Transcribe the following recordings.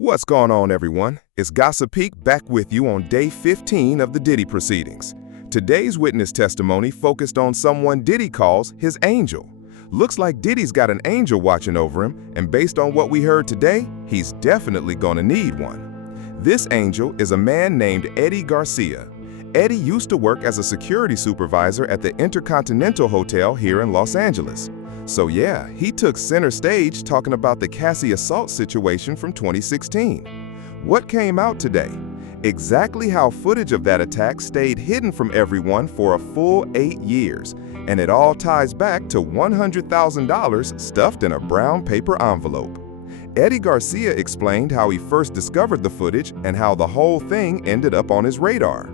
What's going on, everyone? It's Gossip Peak back with you on day 15 of the Diddy proceedings. Today's witness testimony focused on someone Diddy calls his angel. Looks like Diddy's got an angel watching over him, and based on what we heard today, he's definitely gonna need one. This angel is a man named Eddie Garcia. Eddie used to work as a security supervisor at the Intercontinental Hotel here in Los Angeles. So yeah, he took center stage talking about the Cassie assault situation from 2016. What came out today? Exactly how footage of that attack stayed hidden from everyone for a full 8 years, and it all ties back to $100,000 stuffed in a brown paper envelope. Eddie Garcia explained how he first discovered the footage and how the whole thing ended up on his radar.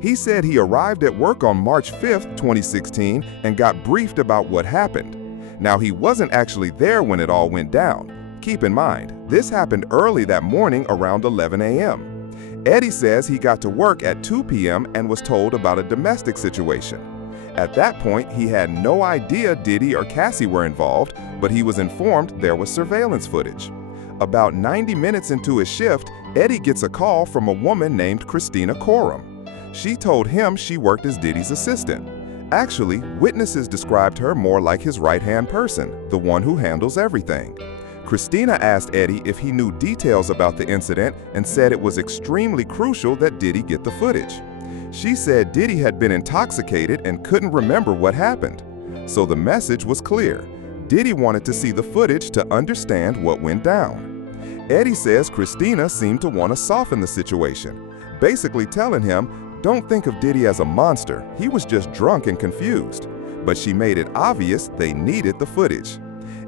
He said he arrived at work on March 5th, 2016 and got briefed about what happened. Now, he wasn't actually there when it all went down. Keep in mind, this happened early that morning around 11 a.m. Eddie says he got to work at 2 p.m. and was told about a domestic situation. At that point, he had no idea Diddy or Cassie were involved, but he was informed there was surveillance footage. About 90 minutes into his shift, Eddie gets a call from a woman named courtroom. She told him she worked as Diddy's assistant. Actually, witnesses described her more like his right-hand person, the one who handles everything. Christina asked Eddie if he knew details about the incident and said it was extremely crucial that Diddy get the footage. She said Diddy had been intoxicated and couldn't remember what happened. So the message was clear. Diddy wanted to see the footage to understand what went down. Eddie says Christina seemed to want to soften the situation, basically telling him, "Don't think of Diddy as a monster, he was just drunk and confused." But she made it obvious they needed the footage.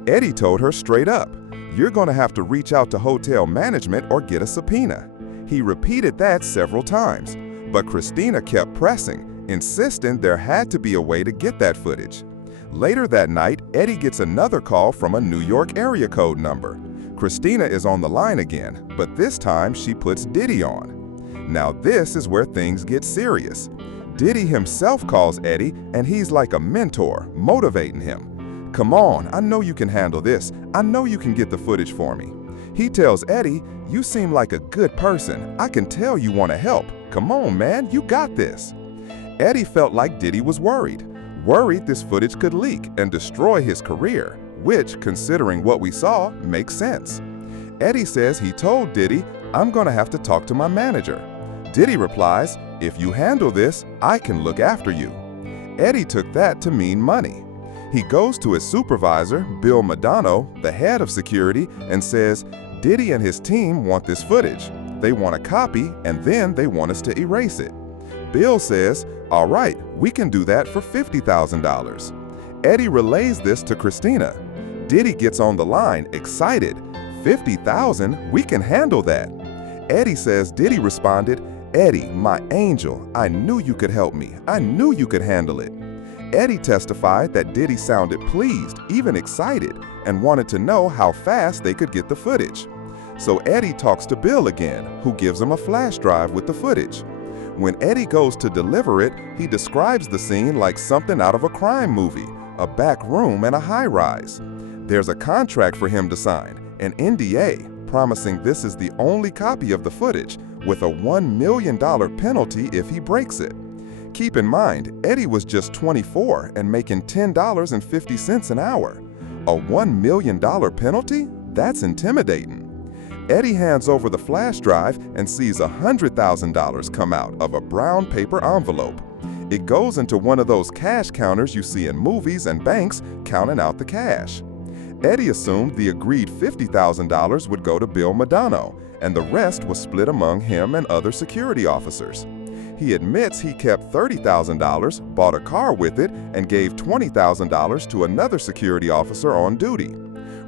Eddie told her straight up, "You're going to have to reach out to hotel management or get a subpoena." He repeated that several times, but Christina kept pressing, insisting there had to be a way to get that footage. Later that night, Eddie gets another call from a New York area code number. Christina is on the line again, but this time she puts Diddy on. Now this is where things get serious. Diddy himself calls Eddie, and he's like a mentor, motivating him. "Come on, I know you can handle this. I know you can get the footage for me." He tells Eddie, "You seem like a good person. I can tell you want to help. Come on, man, you got this." Eddie felt like Diddy was worried this footage could leak and destroy his career, which, considering what we saw, makes sense. Eddie says he told Diddy, "I'm gonna have to talk to my manager." Diddy replies, "If you handle this, I can look after you." Eddie took that to mean money. He goes to his supervisor, Bill Madano, the head of security, and says, "Diddy and his team want this footage. They want a copy, and then they want us to erase it." Bill says, "All right, we can do that for $50,000. Eddie relays this to Christina. Diddy gets on the line, excited. "50,000? We can handle that." Eddie says Diddy responded, "Eddie, my angel, I knew you could help me. I knew you could handle it." Eddie testified that Diddy sounded pleased, even excited, and wanted to know how fast they could get the footage. So Eddie talks to Bill again, who gives him a flash drive with the footage. When Eddie goes to deliver it, he describes the scene like something out of a crime movie, a back room and a high-rise. There's a contract for him to sign, an NDA, promising this is the only copy of the footage, with a $1 million penalty if he breaks it. Keep in mind, Eddie was just 24 and making $10.50 an hour. A $1 million penalty? That's intimidating. Eddie hands over the flash drive and sees $100,000 come out of a brown paper envelope. It goes into one of those cash counters you see in movies and banks counting out the cash. Eddie assumed the agreed $50,000 would go to Bill Madano, and the rest was split among him and other security officers. He admits he kept $30,000, bought a car with it, and gave $20,000 to another security officer on duty.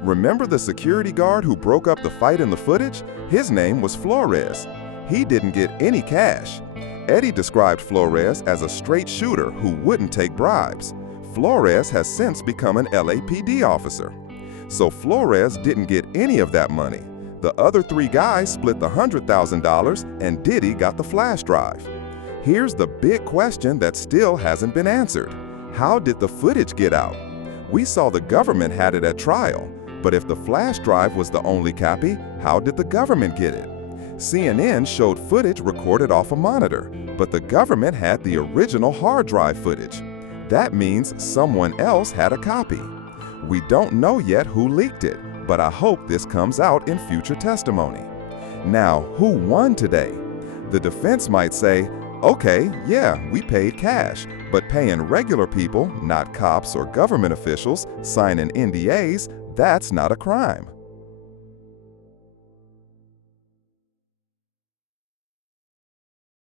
Remember the security guard who broke up the fight in the footage? His name was Flores. He didn't get any cash. Eddie described Flores as a straight shooter who wouldn't take bribes. Flores has since become an LAPD officer. So Flores didn't get any of that money. The other 3 guys split the $100,000 and Diddy got the flash drive. Here's the big question that still hasn't been answered. How did the footage get out? We saw the government had it at trial, but if the flash drive was the only copy, How did the government get it? CNN showed footage recorded off a monitor, but the government had the original hard drive footage. That means someone else had a copy. We don't know yet who leaked it, but I hope this comes out in future testimony. Now, who won today? The defense might say, okay, yeah, we paid cash, but paying regular people, not cops or government officials, signing NDAs, that's not a crime.